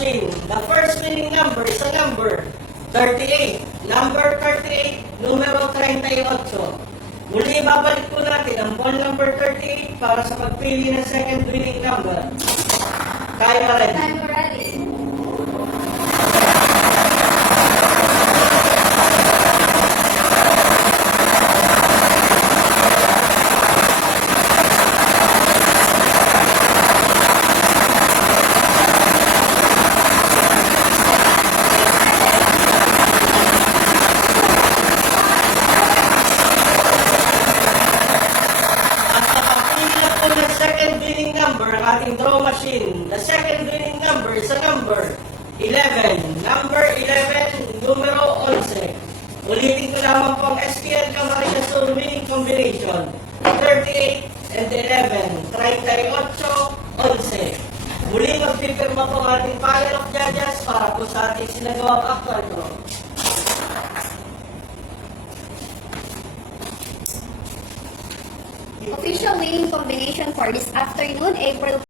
machine. The first winning number is a number 38. Number 38, numero 38. Muli, babalik po natin ang ball number 38 para sa pagpili ng second winning number. Kaya rin. Time ready. Second winning number ang ating draw machine. The second winning number is a number 11. Number 11, numero 11. Ulitin ko lamang po ang STL Camarines Sur winning combination. 38 and 11. 38, 11. Muli magpipirma po ang ating panel of judges para po sa ating sinagawang actual draw. Official winning combination for this afternoon, April